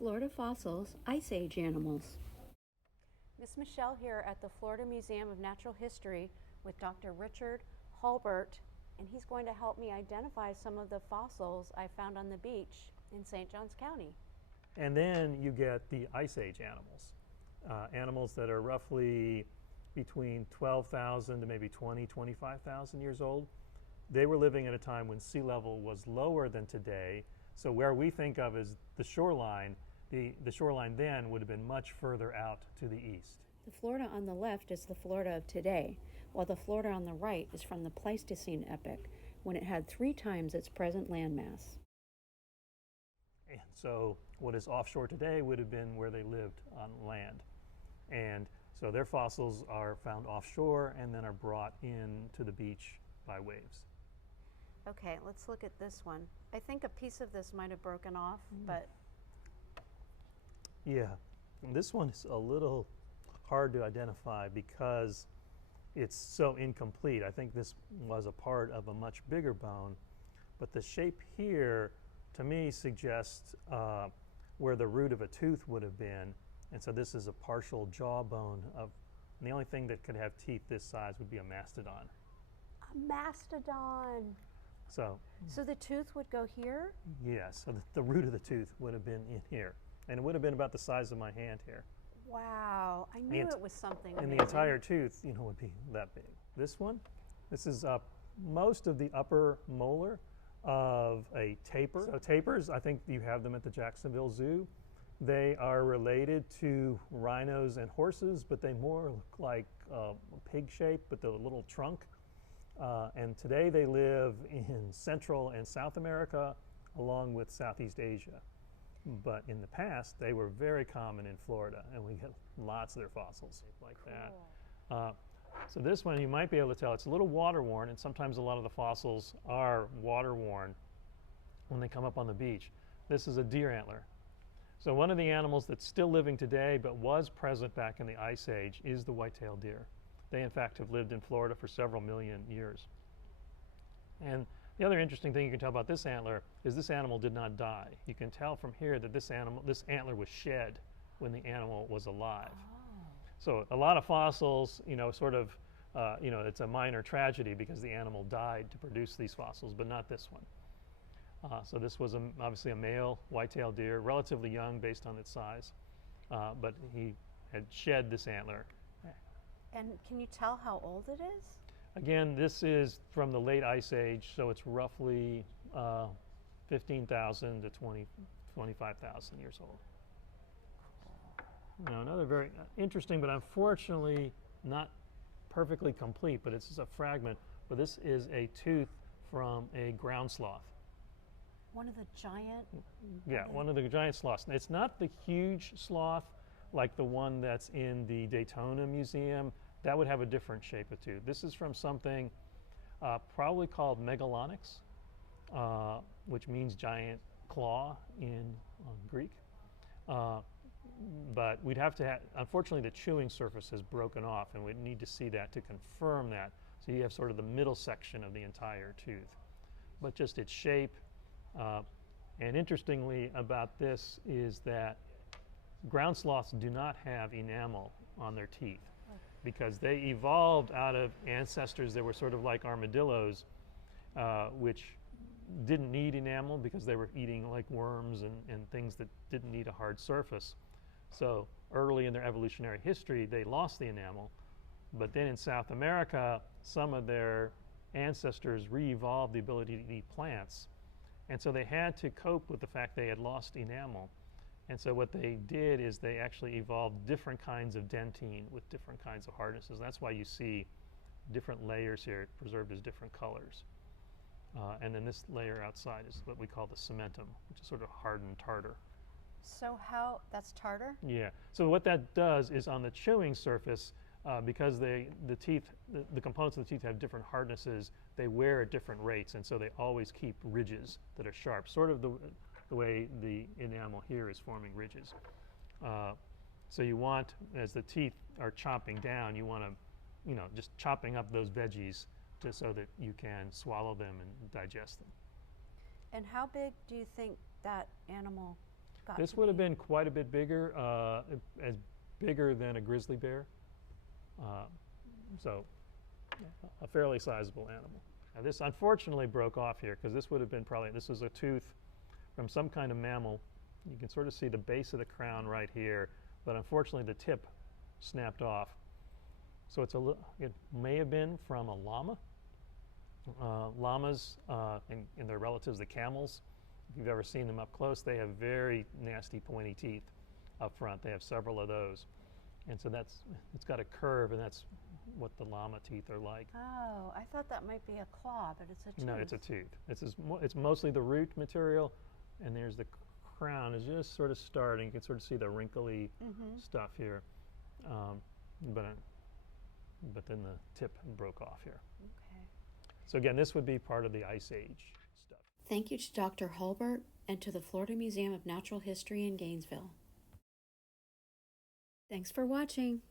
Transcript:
Florida Fossils, Ice Age Animals. Miss Michelle here at the Florida Museum of Natural History with Dr. Richard Hulbert, and he's going to help me identify some of the fossils I found on the beach in St. Johns County. And then you get the Ice Age animals, animals that are roughly between 12,000 to maybe 25,000 years old. They were living at a time when sea level was lower than today. So where we think of as the shoreline, the shoreline then would have been much further out to the east. The Florida on the left is the Florida of today, while the Florida on the right is from the Pleistocene epoch, when it had 3 times its present landmass. And so what is offshore today would have been where they lived on land. And so their fossils are found offshore and then are brought in to the beach by waves. Okay, let's look at this one. I think a piece of this might have broken off, but... Yeah, and this one is a little hard to identify because it's so incomplete. I think this was a part of a much bigger bone, but the shape here to me suggests where the root of a tooth would have been, and so this is a partial jawbone of, and the only thing that could have teeth this size would be a mastodon. A mastodon! So the tooth would go here? yeah, so the root of the tooth would have been in here, and it would have been about the size of my hand here. Wow, I knew it was something And amazing. the entire tooth, would be that big. This one, this is most of the upper molar of a tapir. So tapirs, I think you have them at the Jacksonville Zoo. They are related to rhinos and horses, but they more look like a pig shape with the little trunk. And today they live in Central and South America, along with Southeast Asia. But in the past, they were very common in Florida, and we get lots of their fossils like that. So this one, you might be able to tell, it's a little water-worn, and sometimes a lot of the fossils are water-worn when they come up on the beach. This is a deer antler. So one of the animals that's still living today but was present back in the Ice Age is the white-tailed deer. They, in fact, have lived in Florida for several million years. And the other interesting thing you can tell about this antler is this animal did not die. You can tell from here that this antler was shed when the animal was alive. Oh. So a lot of fossils, it's a minor tragedy because the animal died to produce these fossils, but not this one. So this was obviously a male white-tailed deer, relatively young based on its size, but he had shed this antler. And can you tell how old it is? Again, this is from the late Ice Age, so it's roughly 15,000 to 25,000 years old. Now, another very interesting, but unfortunately not perfectly complete, but it's just a fragment, but this is a tooth from a ground sloth. One of the giant? Yeah, one of the giant sloths. It's not the huge sloth like the one that's in the Daytona Museum. That would have a different shape of tooth. This is from something probably called megalonyx, which means giant claw in Greek. But we'd have to have, unfortunately the chewing surface has broken off, and we'd need to see that to confirm that. So you have sort of the middle section of the entire tooth. But just its shape, and interestingly about this is that ground sloths do not have enamel on their teeth because they evolved out of ancestors that were sort of like armadillos, which didn't need enamel because they were eating like worms and things that didn't need a hard surface. So early in their evolutionary history, they lost the enamel. But then in South America, some of their ancestors re-evolved the ability to eat plants. And so they had to cope with the fact they had lost enamel. And so what they did is they actually evolved different kinds of dentine with different kinds of hardnesses. That's why you see different layers here preserved as different colors. And then this layer outside is what we call the cementum, which is sort of hardened tartar. So that's tartar? Yeah. So what that does is on the chewing surface, because the components of the teeth have different hardnesses, they wear at different rates, and so they always keep ridges that are sharp, sort of the way the enamel here is forming ridges. So you want, as the teeth are chopping down, you want to, just chopping up those veggies so that you can swallow them and digest them. And how big do you think that animal got This to would have be? been quite a bit bigger, as bigger than a grizzly bear. So a fairly sizable animal. Now this unfortunately broke off here because this would have been probably, this is a tooth from some kind of mammal. You can sort of see the base of the crown right here, but unfortunately the tip snapped off. So it may have been from a llama. Llamas and their relatives, the camels, if you've ever seen them up close, they have very nasty pointy teeth up front. They have several of those. And so it's got a curve, and that's what the llama teeth are like. Oh, I thought that might be a claw, but it's a tooth. No, it's a tooth. It's mostly the root material, and there's the crown is just sort of starting. You can sort of see the wrinkly stuff here, but then the tip broke off here. Okay. So again, this would be part of the Ice Age stuff. Thank you to Dr. Hulbert and to the Florida Museum of Natural History in Gainesville. Thanks for watching.